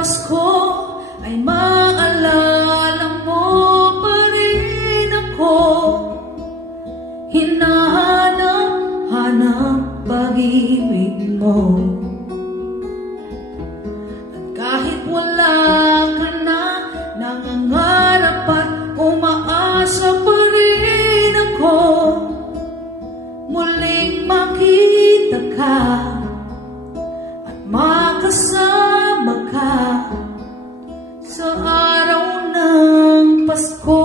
Pasko ay maalala mo pa rin ako. Hinahanap-hanap pag-ibig mo. At kahit wala ka na, nangangarap at umaasa pa rin ako. Muling makita ka at makasama ka sa araw ng Pasko.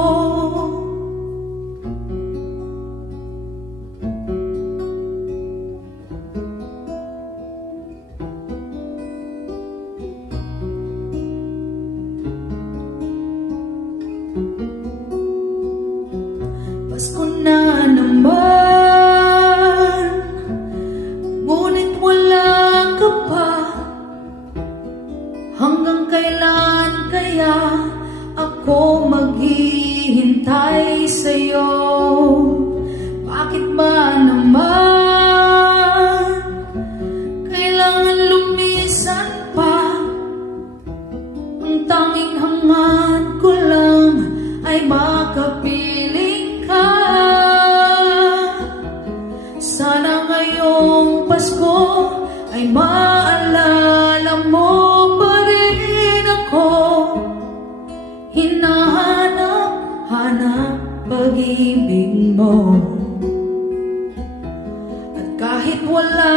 Pasko na naman, ngunit wala ka pa. Hanggang kailan kaya ako maghihintay sa'yo? Bakit ba naman kailangan lumisan pa? Ang tanging hangad ko lang ay makapiling ka. Sana ngayong Pasko ay maalala mo pa rin ako. Hinahanap-hanap pag-ibig mo. At kahit wala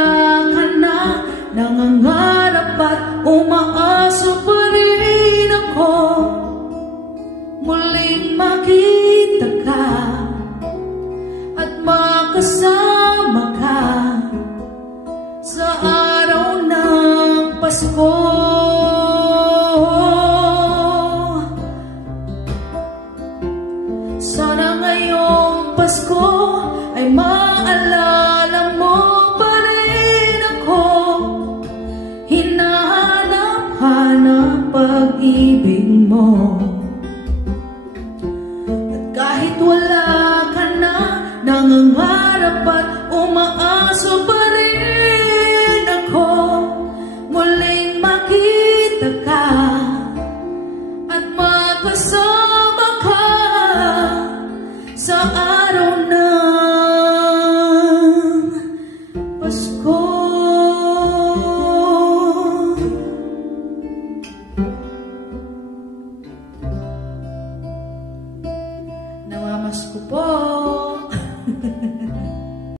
ka na, nangangarap at umaasa pa rin ako. Muling makita ka at makasama ka sa araw ng Pasko. Sana ngayong Pasko ay maalala mo pa rin ako. Hinahanap-hanap pag-ibig mo.